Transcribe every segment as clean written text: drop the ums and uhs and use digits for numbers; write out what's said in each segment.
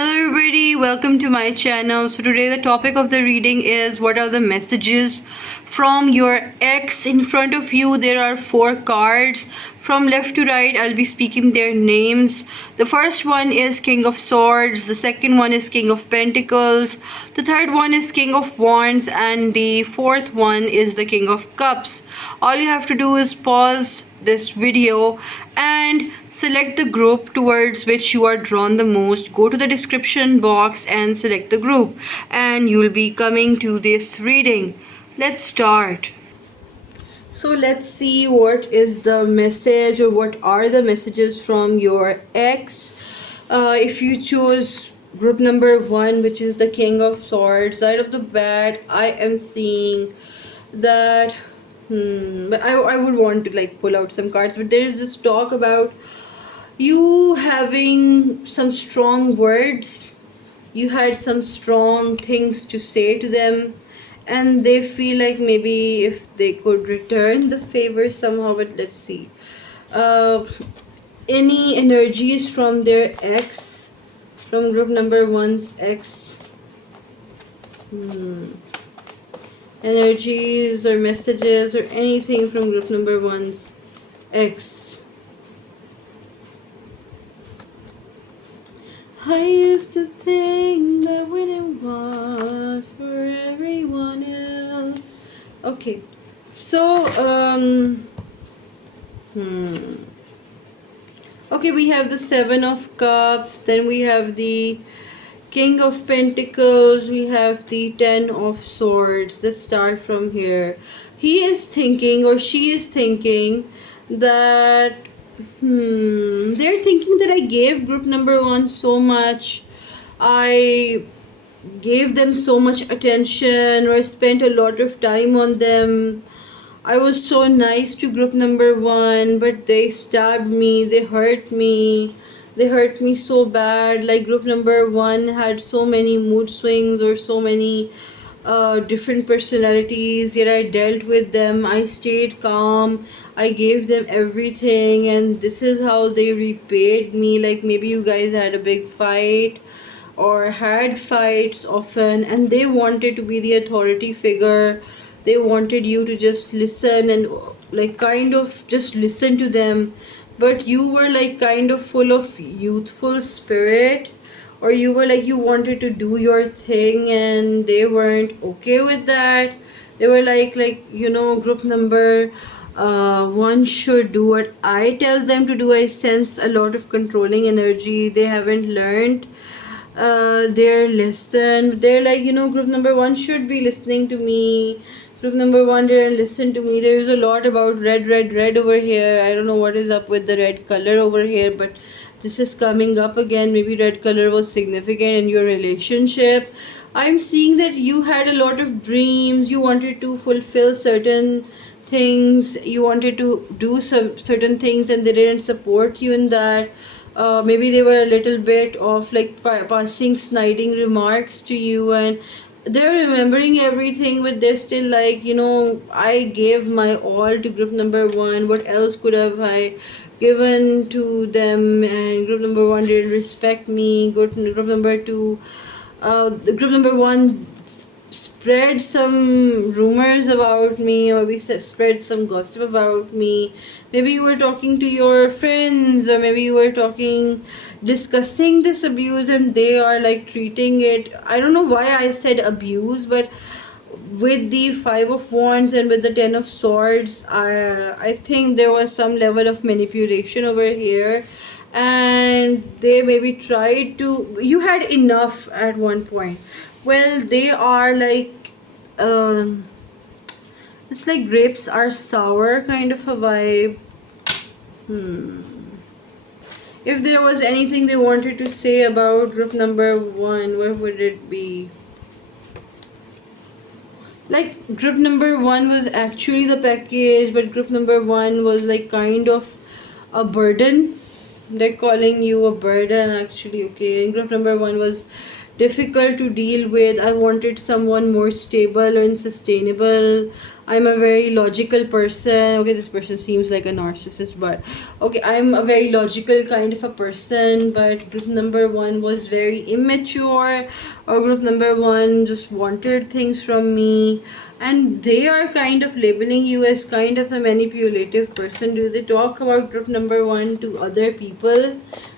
Hello everybody, welcome to my channel. So today the topic of the reading is what are the messages from your ex. In front of you there are four cards. From left to right I'll be speaking their names. The first one is King of Swords, the second one is King of Pentacles, the third one is King of Wands, and the fourth one is the King of Cups. All you have to do is pause this video and select the group towards which you are drawn the most. Go to the description box and select the group and you'll be coming to this reading. Let's start. So let's see what is the message or what are the messages from your ex. If you choose group number 1, which is the King of Swords, right off the bat I am seeing that but I would want to like pull out some cards, but there is this talk about you having some strong words. You had some strong things to say to them, and they feel like maybe if they could return the favor somehow. But let's see. Uh, any energies from their ex, from group number 1's ex? Energies or messages or anything from group number 1's ex. I used to think that we didn't want for everyone else. Okay, so okay, we have the Seven of Cups, then we have the King of Pentacles, we have the Ten of Swords. Let's start from here. He is thinking, or she is thinking, that they're thinking that I gave group number 1 so much. I gave them so much attention, or I spent a lot of time on them. I was so nice to group number 1, but they stabbed me, they hurt me. They hurt me so bad. Like group number 1 had so many mood swings or so many different personalities, yet I dealt with them. I stayed calm. I gave them everything, and this is how they repaid me. Like maybe you guys had a big fight or had fights often, and they wanted to be the authority figure. They wanted you to just listen and like kind of just listen to them, but you were like kind of full of youthful spirit, or you were like you wanted to do your thing and they weren't okay with that. They were like group number 1 should do what I tell them to do. I sense a lot of controlling energy. They haven't learned their lesson. They're like, group number 1 should be listening to me. Group number 1 didn't listen to me. There's a lot about red over here. I don't know what is up with the red color over here, but this is coming up again. Maybe red color was significant in your relationship. I'm seeing that you had a lot of dreams. You wanted to fulfill certain things. You wanted to do some certain things, and they didn't support you in that. Maybe they were a little bit of like passing sniding remarks to you, and they're remembering everything, but they're still like, I gave my all to group number 1. What else could have I given to them? And group number 1 didn't respect me. Group number 2, the group number 1 spread some rumors about me, or maybe spread some gossip about me. Maybe you were talking to your friends, or maybe you were discussing this abuse, and they are like treating it. I don't know why I said abuse, but with the Five of Wands and with the Ten of Swords, I think there was some level of manipulation over here, and they maybe tried to. You had enough at one point. Well, they are like, it's like grapes are sour kind of a vibe. If there was anything they wanted to say about group number 1, what would it be? Like group number 1 was actually the package, but group number 1 was like kind of a burden. They're calling you a burden actually, okay? And group number 1 was difficult to deal with. I wanted someone more stable and sustainable. I'm a very logical person. Okay, this person seems like a narcissist, but okay, I'm a very logical kind of a person. But group number one was very immature, or group number one just wanted things from me, and they are kind of labeling you as kind of a manipulative person. Do they talk about group number one to other people?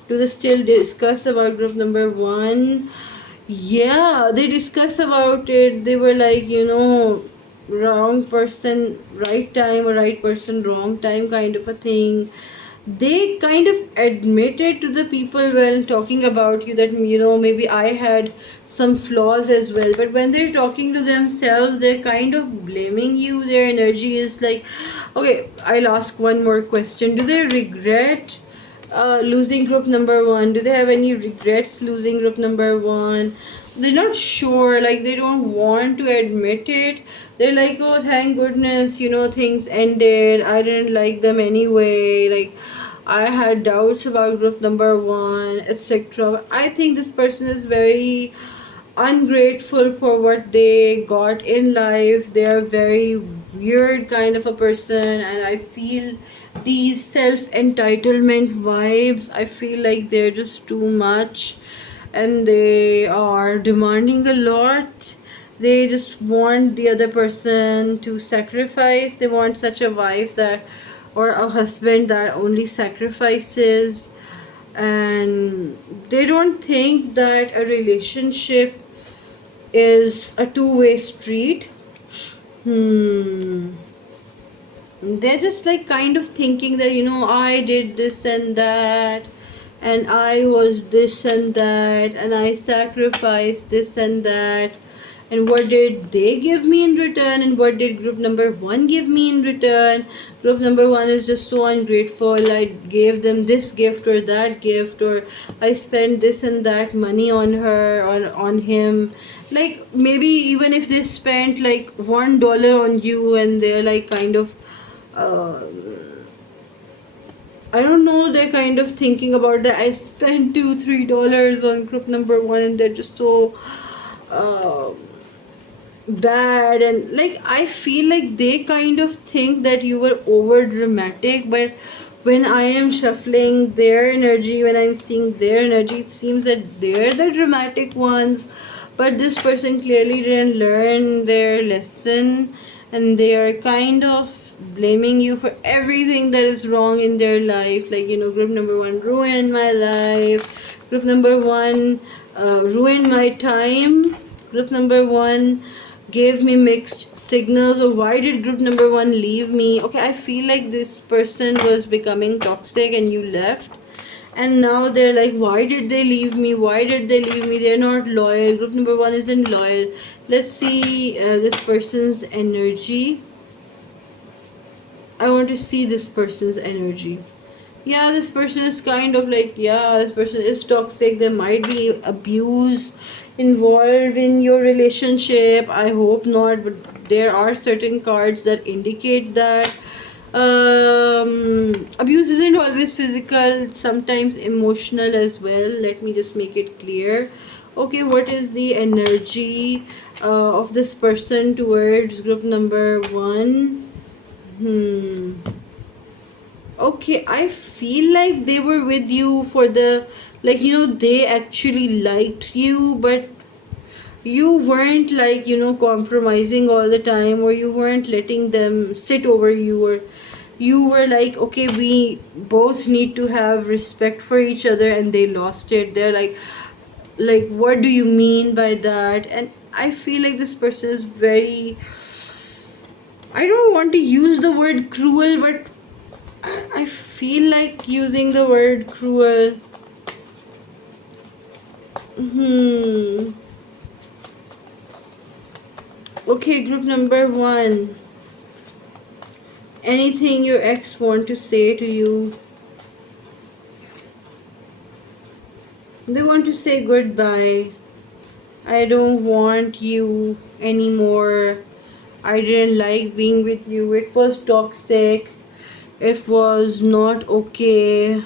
Do they still discuss about group number one? Yeah, they discuss about it. They were like, wrong person, right time, or right person, wrong time kind of a thing. They kind of admitted to the people when talking about you that, maybe I had some flaws as well. But when they're talking to themselves, they're kind of blaming you. Their energy is like, okay, I'll ask one more question. Do they regret losing group number one? Do they have any regrets losing group number one? They're not sure, like they don't want to admit it. They're like, oh, thank goodness, things ended. I didn't like them anyway. Like, I had doubts about group number one, etc. I think this person is very ungrateful for what they got in life. They are very weird kind of a person, and I feel these self entitlement vibes. I feel like they're just too much, and they are demanding a lot. They just want the other person to sacrifice. They want such a wife that, or a husband that only sacrifices, and they don't think that a relationship is a two-way street. Hmm. They're just like kind of thinking that, I did this and that, and I was this and that, and I sacrificed this and that, and what did they give me in return, and what did group number one give me in return? Group number one is just so ungrateful. I gave them this gift or that gift, or I spent this and that money on her or on him. Like, maybe even if they spent like $1 on you, and they're like kind of uh, I don't know, they're kind of thinking about that. I spent $2-3 on group number one, and they're just so uh, bad. And like, I feel like they kind of think that you were over dramatic, but when I am shuffling their energy, when I'm seeing their energy, it seems that they're the dramatic ones. But this person clearly didn't learn their lesson, and they are kind of blaming you for everything that is wrong in their life. Like, group number one ruined my life. Group number one ruined my time. Group number one gave me mixed signals. Or why did group number one leave me? Okay, I feel like this person was becoming toxic and you left, and now they're like, why did they leave me? Why did they leave me? They're not loyal. Group number one isn't loyal. Let's see this person's energy. I want to see this person's energy. Yeah, this person is kind of like, yeah, this person is toxic. There might be abuse involved in your relationship. I hope not, but there are certain cards that indicate that. Abuse isn't always physical, it's sometimes emotional as well. Let me just make it clear. Okay, what is the energy of this person towards group number one? Hmm. Okay, I feel like they were with you for the, like, they actually liked you, but you weren't like, compromising all the time, or you weren't letting them sit over you, or you were like, okay, we both need to have respect for each other, and they lost it. They're like, what do you mean by that? And I feel like this person is very, I don't want to use the word cruel, but I feel like using the word cruel. Hmm. Okay, group number one. Anything your ex want to say to you? They want to say goodbye. I don't want you anymore. I didn't like being with you. It was toxic. It was not okay.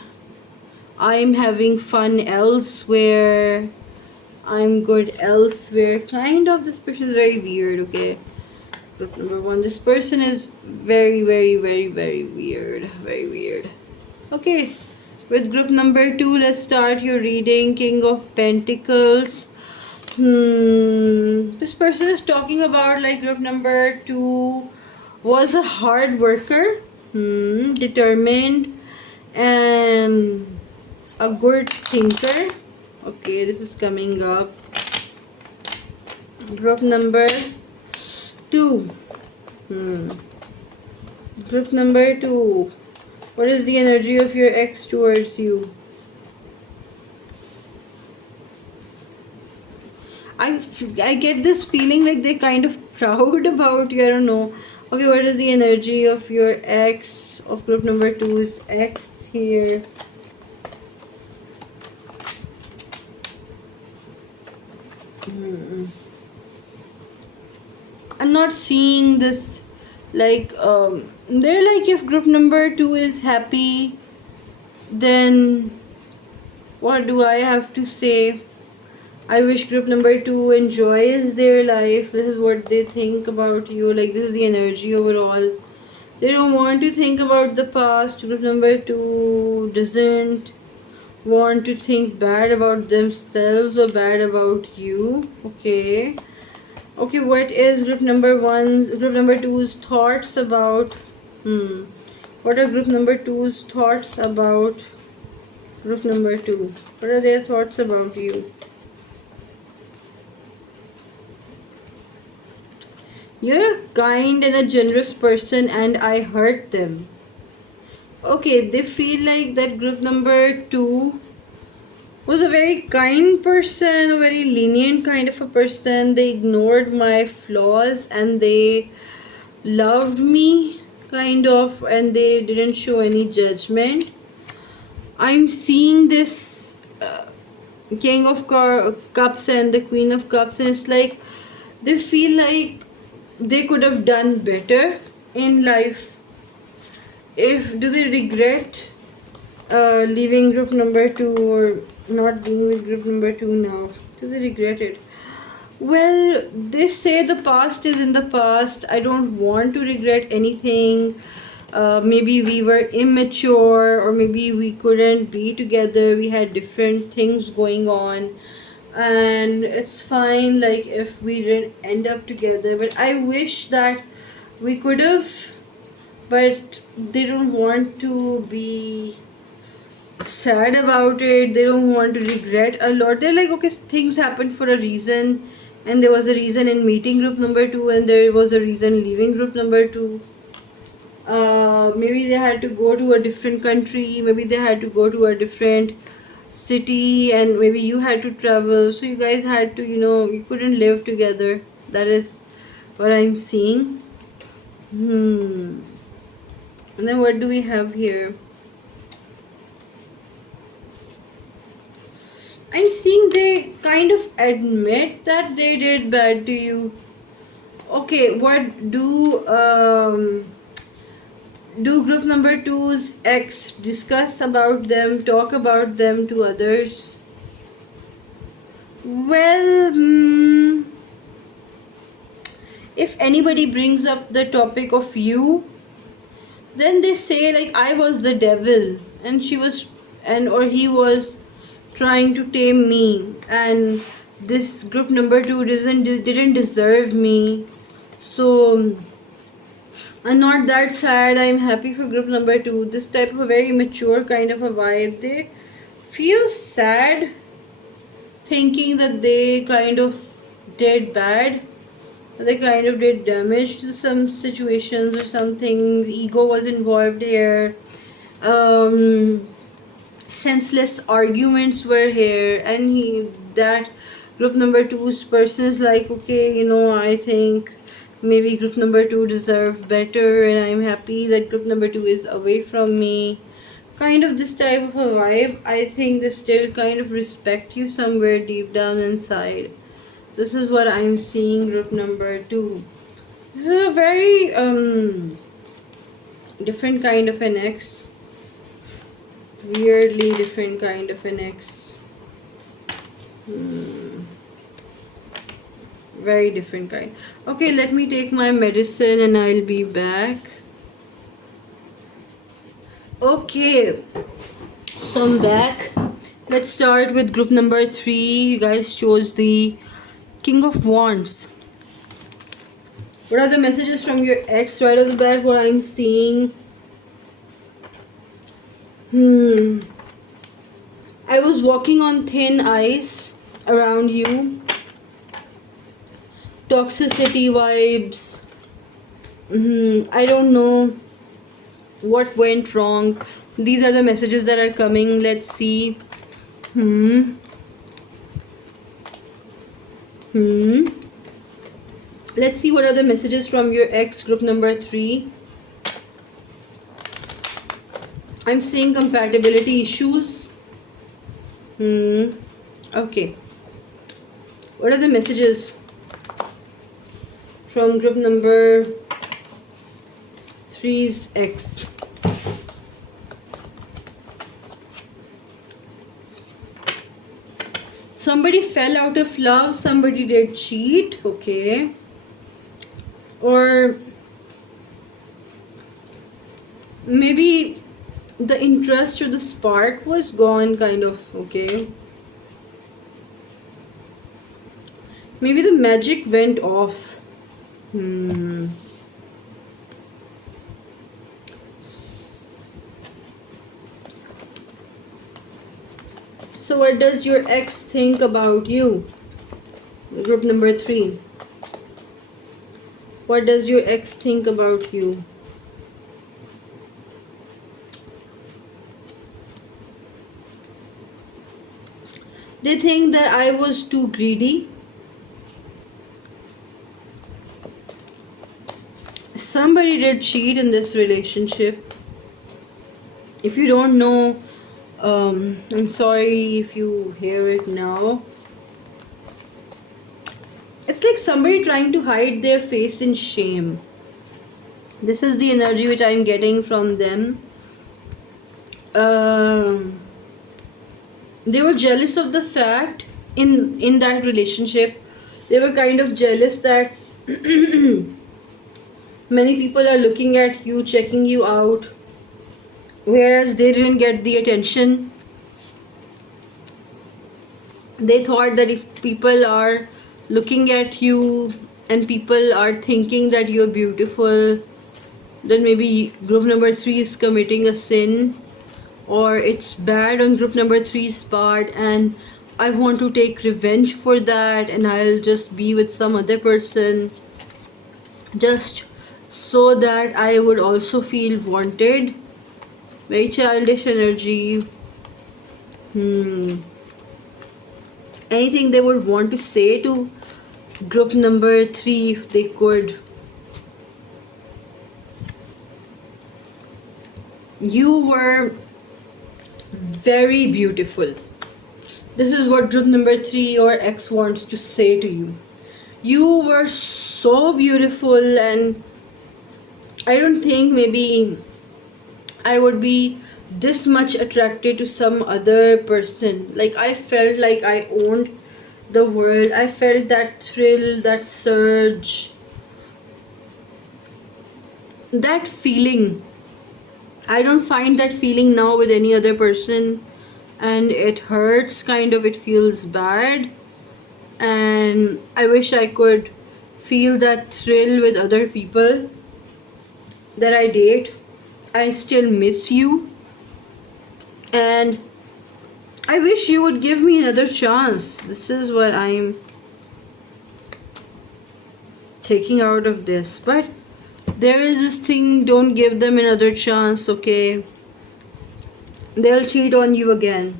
I'm having fun elsewhere. I'm good elsewhere. Kind of, this person is very weird, okay? Group number one, this person is very, very, very, very weird. Very weird. Okay, with group number two, let's start your reading. King of Pentacles. This person is talking about like group number two was a hard worker, determined, and a good thinker. Okay, this is coming up. Group number two. Group number two. What is the energy of your ex towards you? I get this feeling like they're kind of proud about you. I don't know. Okay, what is the energy of your ex, of group number two's ex here? I'm not seeing this like they're like, if group number two is happy, then what do I have to say? I wish group number two enjoys their life. This is what they think about you. Like, this is the energy overall. They don't want to think about the past. Group number two doesn't want to think bad about themselves or bad about you. Okay. Okay, what is group number two's thoughts about? What are group number two's thoughts about group number two? What are their thoughts about you? You're a kind and a generous person and I hurt them. Okay, they feel like that group number two was a very kind person, a very lenient kind of a person. They ignored my flaws and they loved me, kind of, and they didn't show any judgment. I'm seeing this King of Cups and the Queen of Cups, and it's like they feel like they could have done better in life. If do they regret leaving group number two or not being with group number two now? Do they regret it? Well, they say the past is in the past. I don't want to regret anything. Maybe we were immature, or maybe we couldn't be together. We had different things going on, and it's fine. Like, if we didn't end up together, but I wish that we could have. But they don't want to be sad about it. They don't want to regret a lot. They're like, okay, things happened for a reason, and there was a reason in meeting group number two, and there was a reason leaving group number two. Maybe they had to go to a different country, maybe they had to go to a different city, and maybe you had to travel, so you guys had to, you couldn't live together. That is what I'm seeing. And then what do we have here? I'm seeing they kind of admit that they did bad to you. Okay, what do group number two's ex discuss about them, talk about them to others? Well, if anybody brings up the topic of you, then they say like, I was the devil and or he was trying to tame me, and this group number two didn't deserve me. So I'm not that sad. I'm happy for group number two. This type of a very mature kind of a vibe. They feel sad thinking that they kind of did bad. They kind of did damage to some situations or something. Ego was involved here. Senseless arguments were here, and that group number two's person is like, okay, I think maybe group number two deserved better, and I'm happy that group number two is away from me. Kind of this type of a vibe. I think they still kind of respect you somewhere deep down inside. This is what I'm seeing, group number two. This is a very different kind of an ex. Weirdly different kind of an ex. Very different kind. Okay, let me take my medicine and I'll be back. Okay, so I'm back. Let's start with group number 3. You guys chose the King of Wands. What are the messages from your ex right off the bat? What I'm seeing. I was walking on thin ice around you. Toxicity vibes. I don't know what went wrong. These are the messages that are coming. Let's see. Let's see what are the messages from your ex, group number 3. I'm seeing compatibility issues. Okay. What are the messages from group number 3's ex? Somebody fell out of love, somebody did cheat, okay. Or maybe the interest or the spark was gone, kind of, okay. Maybe the magic went off. So what does your ex think about you? Group number 3. What does your ex think about you? They think that I was too greedy. Somebody did cheat in this relationship. If you don't know, I'm sorry if you hear it now. It's like somebody trying to hide their face in shame. This is the energy which I'm getting from them. They were jealous of the fact in that relationship. They were kind of jealous that many people are looking at you, checking you out, whereas they didn't get the attention. They thought that if people are looking at you and people are thinking that you're beautiful, then maybe group number 3 is committing a sin, or it's bad on group number 3's part, and I want to take revenge for that, and I'll just be with some other person just so that I would also feel wanted. Very childish energy. Anything they would want to say to group number 3 if they could. You were very beautiful. This is what group number 3 or ex wants to say to you. You were so beautiful, and I don't think maybe I would be this much attracted to some other person. Like, I felt like I owned the world. I felt that thrill, that surge, that feeling. I don't find that feeling now with any other person, and it hurts, kind of. It feels bad, and I wish I could feel that thrill with other people that I date. I still miss you, and I wish you would give me another chance. This is what I'm taking out of this. But there is this thing, don't give them another chance, okay? They'll cheat on you again.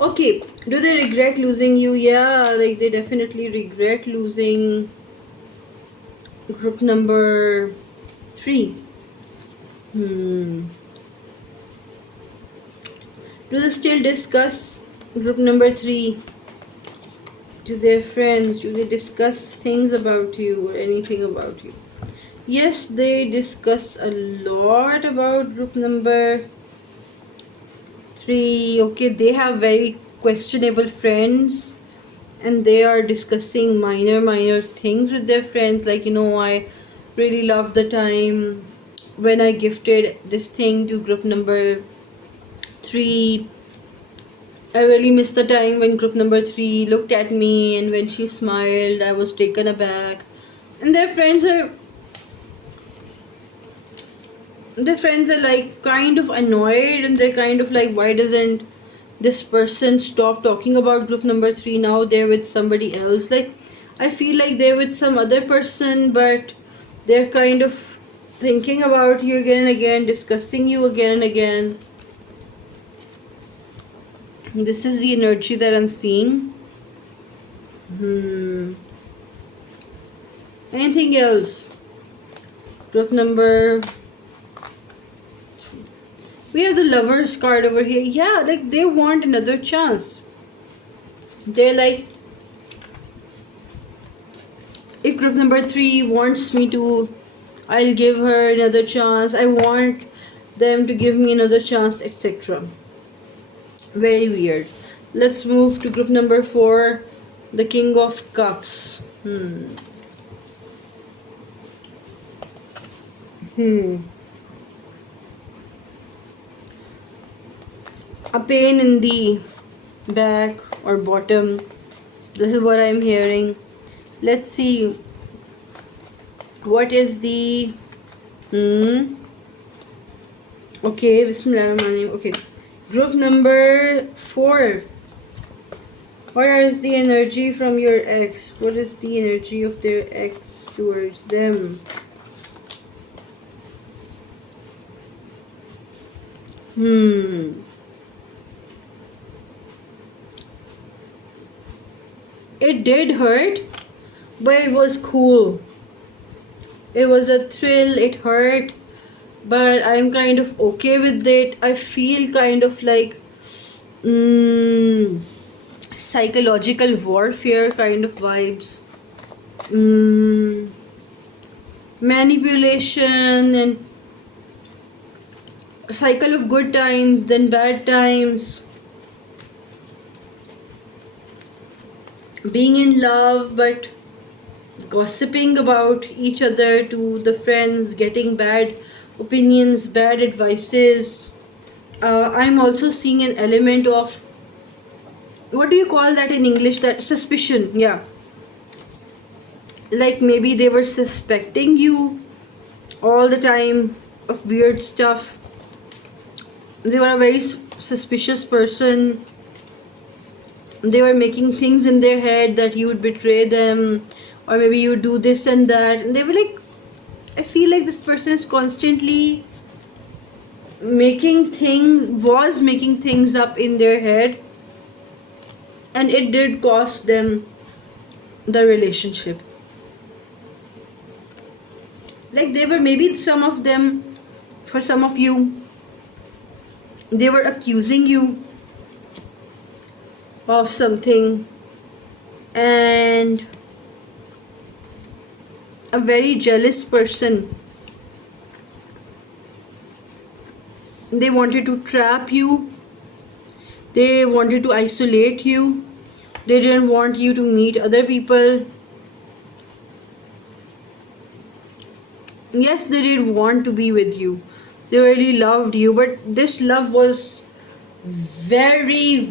Okay, do they regret losing you? Yeah, like they definitely regret losing group number 3. Do they still discuss group number 3 to their friends? Do they discuss things about you or anything about you? Yes, they discuss a lot about group number 3. Okay, they have very questionable friends. and they are discussing minor things with their friends, like, I really love the time when I gifted this thing to group number 3. I really miss the time when group number 3 looked at me, and when she smiled, I was taken aback. And their friends are like kind of annoyed, and they're kind of like, why doesn't this person stop talking about group number 3? Now they're with somebody else. Like, I feel like they're with some other person, but they're kind of thinking about you again and again, discussing you again and again. This is the energy that I'm seeing. Anything else? Group number. We have the lovers card over here. Yeah, like they want another chance. They're like, if group number 3 wants me to, I'll give her another chance. I want them to give me another chance, etc. Very weird. Let's move to group number 4, the King of Cups. A pain in the back or bottom. This is what I'm hearing. Let's see. What is the okay, Bismillahirrahmanirrahim. Okay. Group number 4. What is the energy from your ex? What is the energy of their ex towards them? It did hurt, but it was cool. It was a thrill, it hurt, but I'm kind of okay with it. I feel kind of like psychological warfare kind of vibes. Manipulation and cycle of good times, then bad times. Being in love, but gossiping about each other to the friends, getting bad opinions, bad advices. I'm also seeing an element of, what do you call that in English? That suspicion, yeah. Like maybe they were suspecting you all the time of weird stuff. They were a very suspicious person. They were making things in their head that you would betray them, or maybe you would do this and that. And they were like, I feel like this person is constantly making things up in their head, and it did cost them the relationship. Like they were, maybe some of them, for some of you, they were accusing you of something, and a very jealous person, they wanted to trap you, they wanted to isolate you, they didn't want you to meet other people. Yes, they did want to be with you, they really loved you, but this love was very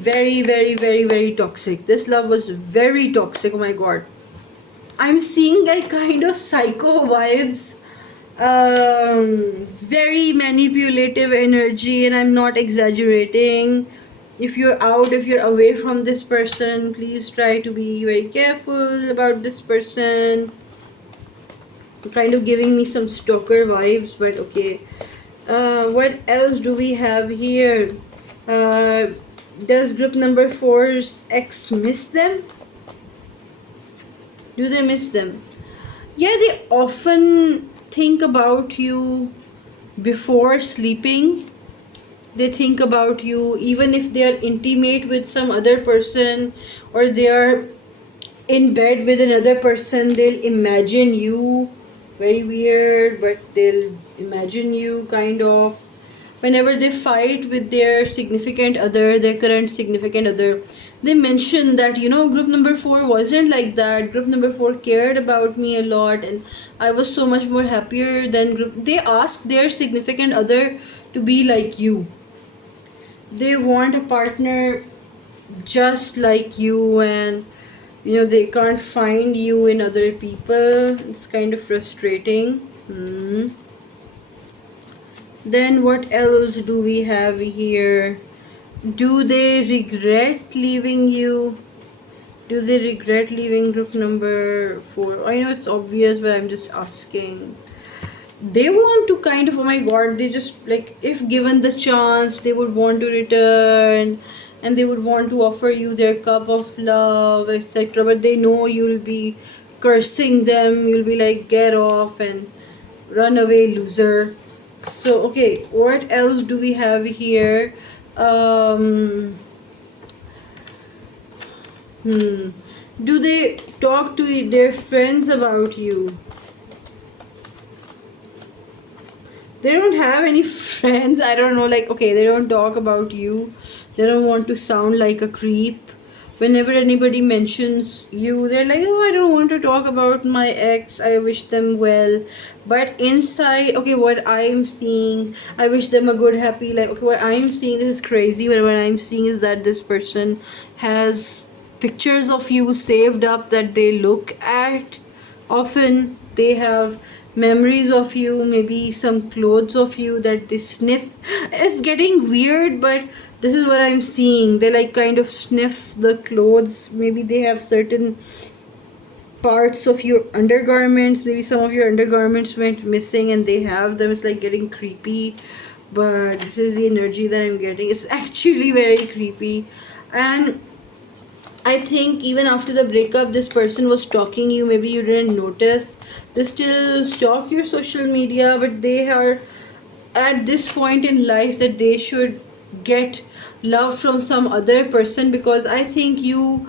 toxic. This love was very toxic. Oh my god, I'm seeing like kind of psycho vibes, very manipulative energy, and I'm not exaggerating. If you're away from this person, please try to be very careful about this person. Kind of giving me some stalker vibes, but okay. What else do we have here? Does group number 4's ex miss them? Do they miss them? Yeah, they often think about you before sleeping. They think about you even if they are intimate with some other person, or they are in bed with another person. They'll imagine you, very weird, but they'll imagine you kind of. Whenever they fight with their significant other, their current significant other, they mentioned that, you know, group number 4 wasn't like that. Group number 4 cared about me a lot, and I was so much more happier than group. They asked their significant other to be like you. They want a partner just like you, and you know, they can't find you in other people. It's kind of frustrating. Then what else do we have here? Do they regret leaving you? Do they regret leaving group number 4? I know it's obvious, but I'm just asking. They want to kind of, oh my god, they just like, if given the chance, they would want to return, and they would want to offer you their cup of love, etc. But they know you'll be cursing them, you'll be like, get off and run away, loser. So, okay, what else do we have here? Do they talk to their friends about you? They don't have any friends. I don't know, like, okay, they don't talk about you. They don't want to sound like a creep. Whenever anybody mentions you, they're like, oh, I don't want to talk about my ex, I wish them well. But inside, okay, what I'm seeing, I wish them a good happy life. Okay, what I'm seeing, this is crazy, but what I'm seeing is that this person has pictures of you saved up that they look at often. They have memories of you, maybe some clothes of you that they sniff. It's getting weird, but this is what I'm seeing. They like kind of sniff the clothes. Maybe they have certain parts of your undergarments. Maybe some of your undergarments went missing and they have them. It's like getting creepy, but this is the energy that I'm getting. It's actually very creepy. And I think even after the breakup, this person was stalking you. Maybe you didn't notice. They still stalk your social media, but they are at this point in life that they should get love from some other person, because I think you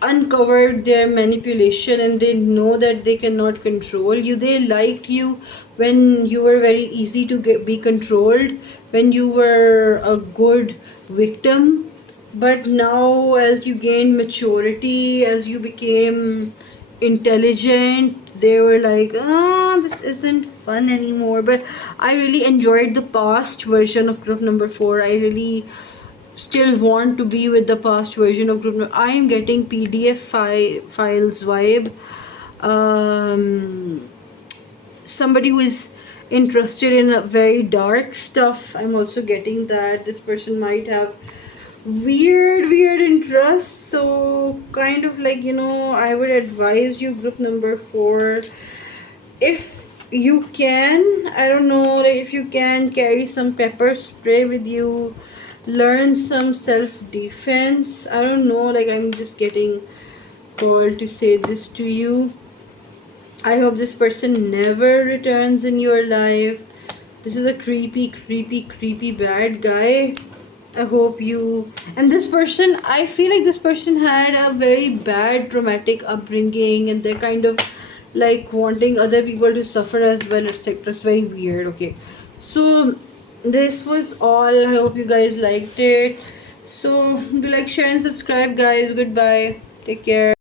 uncovered their manipulation and they know that they cannot control you. They liked you when you were very easy to be controlled, when you were a good victim. But now, as you gained maturity, as you became intelligent, they were like, ah, this isn't fun anymore. But I really enjoyed the past version of group number 4. I really still want to be with the past version of group number. I am getting PDF files vibe. Somebody who is interested in a very dark stuff, I'm also getting that. This person might have weird interests, so kind of like, you know, I would advise you, group number 4, if you can, I don't know, like, if you can, carry some pepper spray with you, learn some self-defense. I don't know, like, I'm just getting called to say this to you. I hope this person never returns in your life. This is a creepy bad guy. I hope you, and this person, I feel like this person had a very bad traumatic upbringing, and they're kind of like wanting other people to suffer as well, etc. It's very weird. Okay, so this was all. I hope you guys liked it. So do like, share and subscribe, guys. Goodbye, take care.